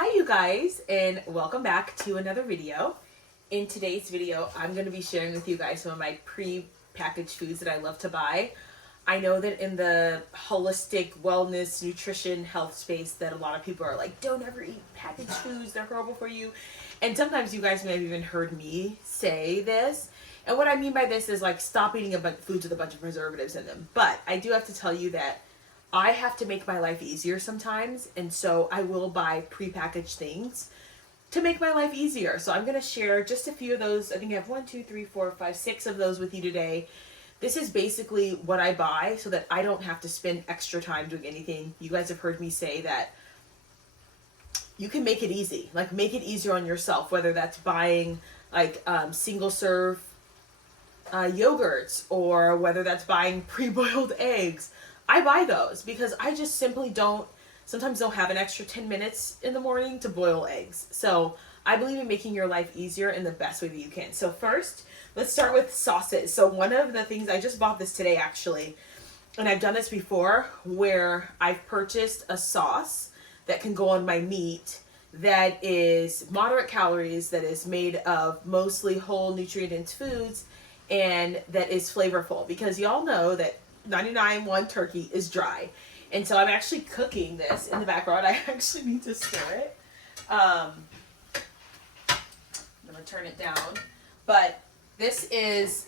Hi you guys, and welcome back to another video. In today's video, I'm going to be sharing with you guys some of my pre-packaged foods that I love to buy. I know that in the holistic wellness, nutrition, health space that a lot of people are like, don't ever eat packaged foods, they're horrible for you. And sometimes you guys may have even heard me say this. And what I mean by this is like stop eating a bunch of foods with a bunch of preservatives in them. But I do have to tell you that I have to make my life easier sometimes, and so I will buy prepackaged things to make my life easier. So I'm going to share just a few of those. I think I have 1, 2, 3, 4, 5, 6 of those with you today. This is basically what I buy so that I don't have to spend extra time doing anything. You guys have heard me say that you can make it easy. Like, make it easier on yourself, whether that's buying like single serve yogurts, or whether that's buying pre-boiled eggs. I buy those because I just simply sometimes don't have an extra 10 minutes in the morning to boil eggs. So I believe in making your life easier in the best way that you can. So first, let's start with sauces. So one of the things, I just bought this today actually, and I've done this before, where I've purchased a sauce that can go on my meat that is moderate calories, that is made of mostly whole nutrient-dense foods, and that is flavorful, because y'all know that 99.1 turkey is dry. And so I'm actually cooking this in the background. I actually need to stir it. I'm gonna turn it down. But this is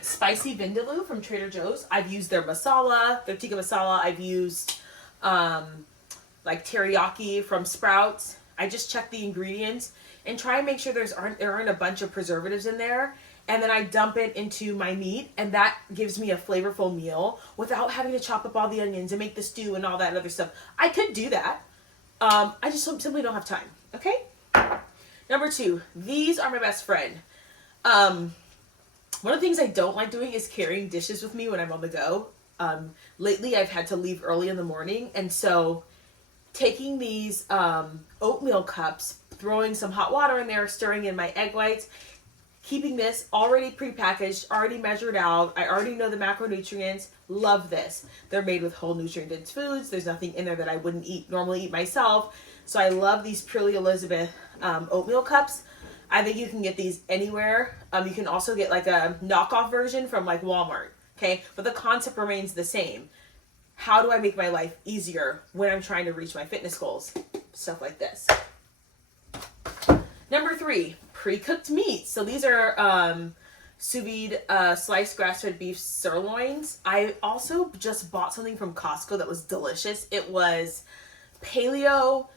spicy vindaloo from Trader Joe's. I've used their masala, their tikka masala. I've used like teriyaki from Sprouts. I just check the ingredients and try and make sure there aren't a bunch of preservatives in there. And then I dump it into my meat, and that gives me a flavorful meal without having to chop up all the onions and make the stew and all that other stuff. I could do that. I just simply don't have time. Okay? Number 2, these are my best friend. One of the things I don't like doing is carrying dishes with me when I'm on the go. Lately, I've had to leave early in the morning, and so taking these oatmeal cups, throwing some hot water in there, stirring in my egg whites, keeping this already prepackaged, already measured out. I already know the macronutrients. Love this. They're made with whole nutrient-dense foods. There's nothing in there that I wouldn't normally eat myself. So I love these Purely Elizabeth oatmeal cups. I think you can get these anywhere. You can also get like a knockoff version from like Walmart. Okay, but the concept remains the same. How do I make my life easier when I'm trying to reach my fitness goals? Stuff like this. Number 3, pre-cooked meats. So these are sous vide sliced grass-fed beef sirloins. I also just bought something from Costco that was delicious. It was paleo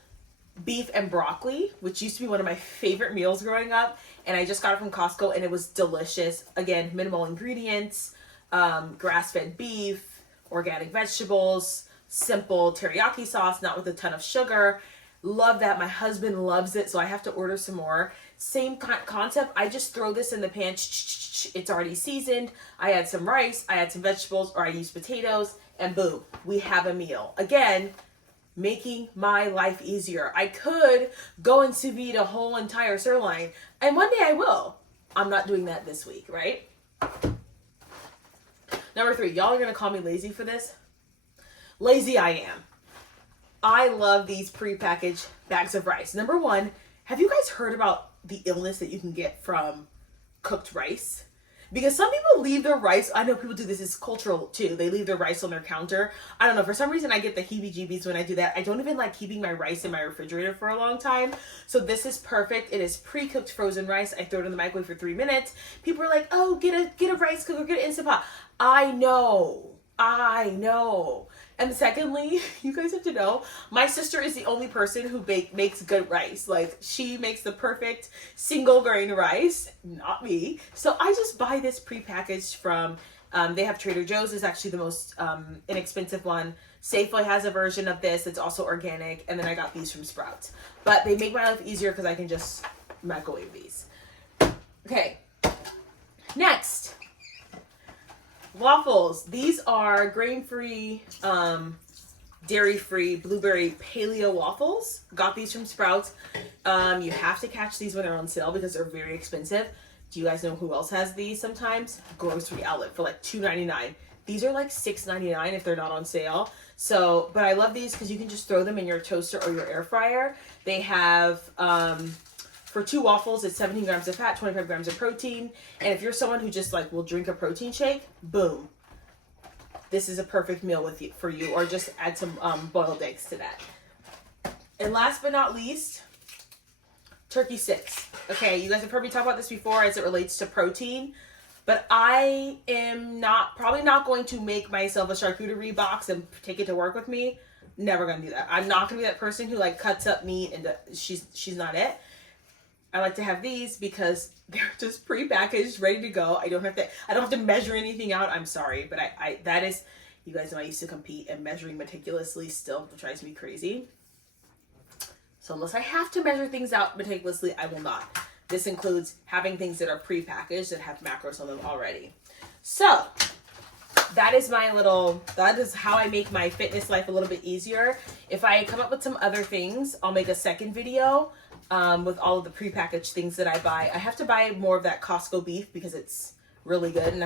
beef and broccoli, which used to be one of my favorite meals growing up. And I just got it from Costco, and it was delicious. Again, minimal ingredients, grass-fed beef, organic vegetables, simple teriyaki sauce, not with a ton of sugar. Love that. My husband loves it, so I have to order some more. Same concept. I just throw this in the pan. It's already seasoned. I add some rice, I add some vegetables, or I use potatoes, and boom, we have a meal. Again, making my life easier. I could go and sous vide a whole entire sirloin, and one day I will. I'm not doing that this week, right? Number 3, y'all are going to call me lazy for this. Lazy I am. I love these prepackaged bags of rice. Number 1, have you guys heard about the illness that you can get from cooked rice? Because some people leave their rice, I know people do this, it's cultural too. They leave their rice on their counter. I don't know, for some reason I get the heebie-jeebies when I do that. I don't even like keeping my rice in my refrigerator for a long time. So this is perfect. It is pre-cooked frozen rice. I throw it in the microwave for 3 minutes. People are like, oh, get a rice cooker, get an Instant Pot. I know. And secondly, you guys have to know, my sister is the only person who makes good rice. Like, she makes the perfect single grain rice, not me. So I just buy this prepackaged from, they have Trader Joe's is actually the most inexpensive one. Safeway has a version of this. It's also organic. And then I got these from Sprouts. But they make my life easier because I can just microwave these. Okay. Next. Waffles. These are grain-free, dairy-free, blueberry paleo waffles. Got these from Sprouts. You have to catch these when they're on sale because they're very expensive. Do you guys know who else has these sometimes? Grocery Outlet for like $2.99. These are like $6.99 if they're not on sale. So, but I love these because you can just throw them in your toaster or your air fryer. They have, for 2 waffles, it's 17 grams of fat, 25 grams of protein. And if you're someone who just like will drink a protein shake, boom. This is a perfect meal for you, or just add some boiled eggs to that. And last but not least, turkey sticks. Okay, you guys have heard me talk about this before as it relates to protein, but I am probably not going to make myself a charcuterie box and take it to work with me. Never gonna do that. I'm not gonna be that person who like cuts up meat and she's not it. I like to have these because they're just pre-packaged, ready to go. I don't have to measure anything out. I'm sorry, but that is, you guys know I used to compete, and measuring meticulously still drives me crazy. So unless I have to measure things out meticulously, I will not. This includes having things that are pre-packaged that have macros on them already. So that is how I make my fitness life a little bit easier. If I come up with some other things, I'll make a second video with all of the pre-packaged things that I buy. I have to buy more of that Costco beef because it's really good, and